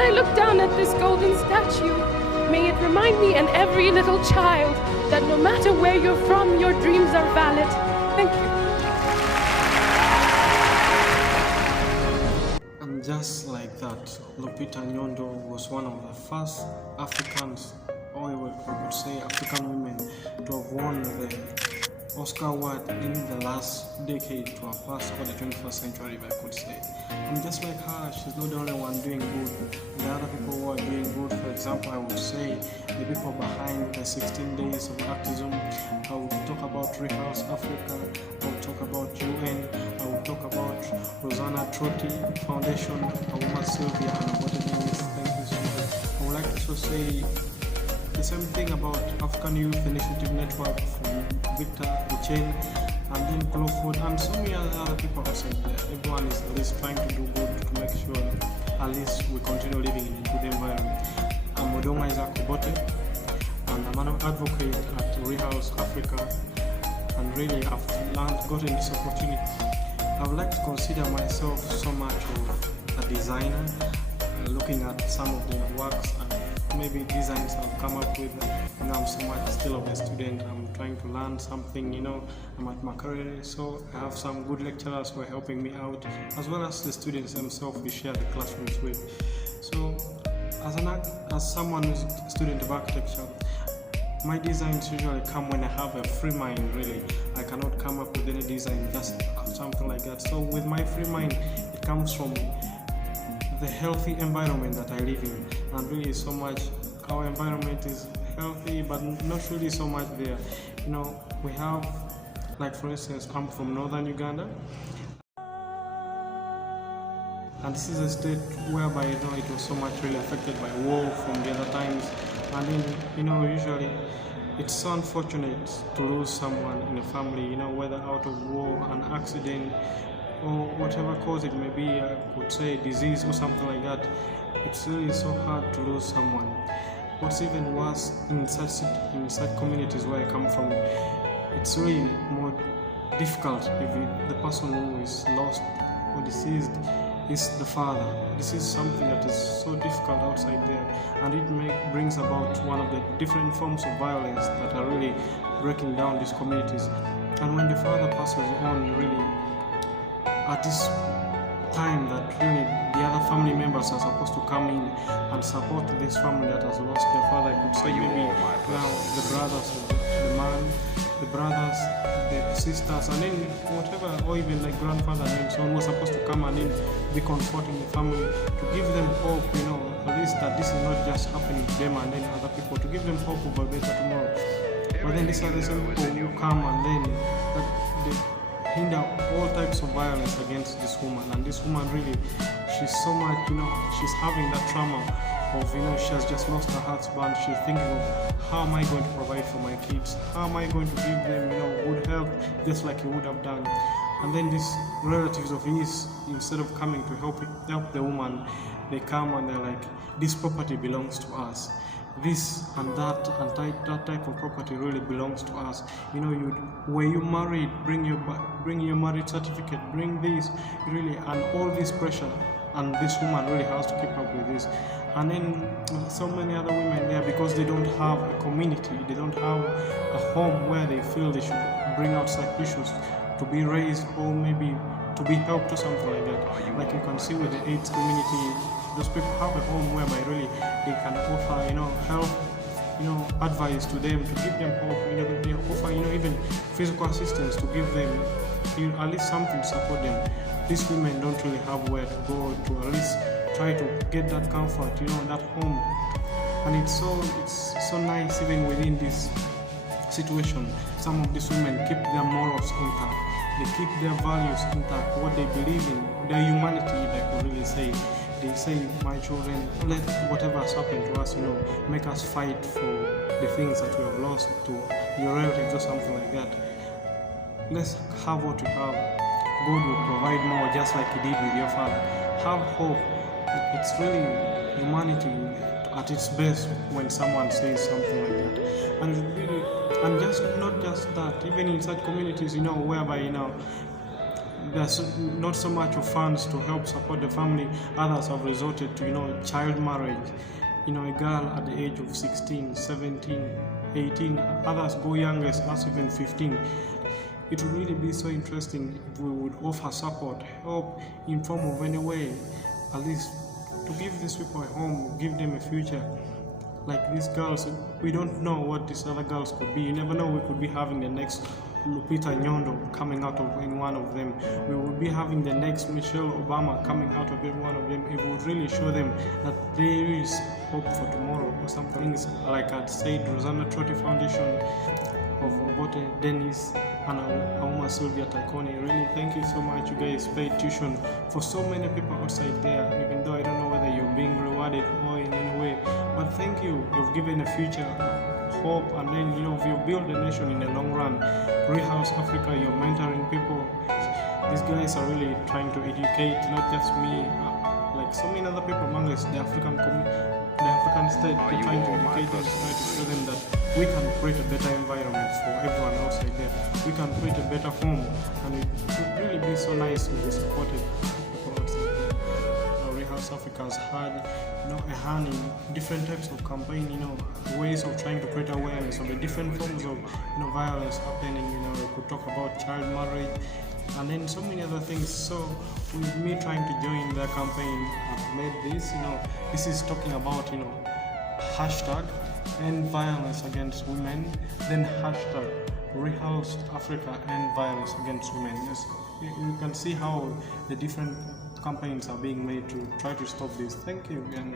when I look down at this golden statue, may it remind me and every little child that no matter where you're from, your dreams are valid. Thank you. And just like that, Lupita Nyong'o was one of the first Africans, or we could say African women, to have won the Oscar Award in the last decade to have passed for the 21st century, if I could say. And just like her, she's not the only one doing good. There are other people who are doing good. For example, I would say the people behind the 16 days of activism. I would talk about Rehouse Africa. I would talk about UN. I would talk about Rosanna Trotti Foundation, a woman Sylvia, and what it is. Thank you so much. I would like to also say the same thing about African Youth Initiative Network from Victor Uchen, and then Clawford, and so many other people outside there. Everyone is at least trying to do good to make sure at least we continue living in a good environment. I'm Odoma Isaac Obote, and I'm an advocate at Rehouse Africa, and really I've gotten this opportunity. I would like to consider myself so much of a designer, looking at some of their works and maybe designs I've come up with. I'm so much still of a student. I'm trying to learn something, I'm at Makerere, so I have some good lecturers who are helping me out, as well as the students themselves we share the classrooms with. So as someone who's a student of architecture, my designs usually come when I have a free mind, really. I cannot come up with any design, just something like that. So with my free mind, it comes from the healthy environment that I live in, and really so much our environment is healthy, but not really so much there. We have, like for instance, I'm from northern Uganda, and this is a state whereby it was so much really affected by war from the other times, and then usually it's so unfortunate to lose someone in a family, whether out of war, an accident, or whatever cause it may be. I could say disease or something like that. It's really so hard to lose someone. What's even worse in such communities where I come from, it's really more difficult if the person who is lost or deceased is the father. This is something that is so difficult outside there, and it brings about one of the different forms of violence that are really breaking down these communities. And when the father passes on, really at this time that really the other family members are supposed to come in and support this family that has lost their father. I could say maybe now the brothers of the man, the brothers, the sisters, and then whatever, or even like grandfather and so on, was supposed to come and then be comforting the family, to give them hope, at least that this is not just happening to them and then other people, to give them hope of a better tomorrow. But then these are the same people who come and then they hinder all types of violence against this woman. And this woman really, she's so much, she's having that trauma of, she has just lost her husband. She's thinking of, how am I going to provide for my kids? How am I going to give them, good health, just like he would have done? And then these relatives of his, instead of coming to help the woman, they come and they're like, this property belongs to us. This and that type of property really belongs to us. Were you married? Bring your marriage certificate. Bring this, really, and all this pressure. And this woman really has to keep up with this. And then so many other women there, because they don't have a community, they don't have a home where they feel they should bring out such issues to be raised or maybe to be helped or something like that. Like you can see with the AIDS community, those people have a home whereby really they can offer, help, advice to them, to give them hope. They offer, even physical assistance to give them, at least something to support them. These women don't really have where to go to at least try to get that comfort, that home. And it's so nice even within this situation. Some of these women keep their morals intact. They keep their values intact, what they believe in, their humanity, if I could really say. They say, my children, let whatever has happened to us, make us fight for the things that we have lost to your relatives or something like that. Let's have what we have. God will provide more, just like He did with your father. Have hope. It's really humanity at its best when someone says something like that. And really, and just not just that, even in such communities, whereby there's not so much of funds to help support the family. Others have resorted to, child marriage. A girl at the age of 16, 17, 18, others go youngest as even 15. It would really be so interesting if we would offer support, help in form of any way, at least to give these people a home, give them a future. Like these girls, we don't know what these other girls could be. You never know, we could be having the next Lupita Nyong'o coming out of any one of them. We would be having the next Michelle Obama coming out of every one of them. It would really show them that there is hope for tomorrow or something. Like I'd said, Rosanna Trotti Foundation of Obote Dennis and Auma Sylvia Taikoni. Really, thank you so much. You guys paid tuition for so many people outside there, even though I don't know whether you're being rewarded or in any way. But thank you. You've given a future, hope, and then you've built a nation in the long run. Rehouse Africa, you're mentoring people. These guys are really trying to educate, not just me, like so many other people among us, the African state. They're trying to educate us, trying to show them that we can create a better environment for everyone outside there. We can create a better home, and it would really be so nice if we supported people outside there. Rehouse Africa has had a hand in different types of campaign, ways of trying to create awareness of the different forms of violence happening. We could talk about child marriage and then so many other things. So with me trying to join the campaign, I've made this. This is talking about hashtag end violence against women, then hashtag Rehouse Africa end violence against women. Yes, you can see how the different campaigns are being made to try to stop this. Thank you. And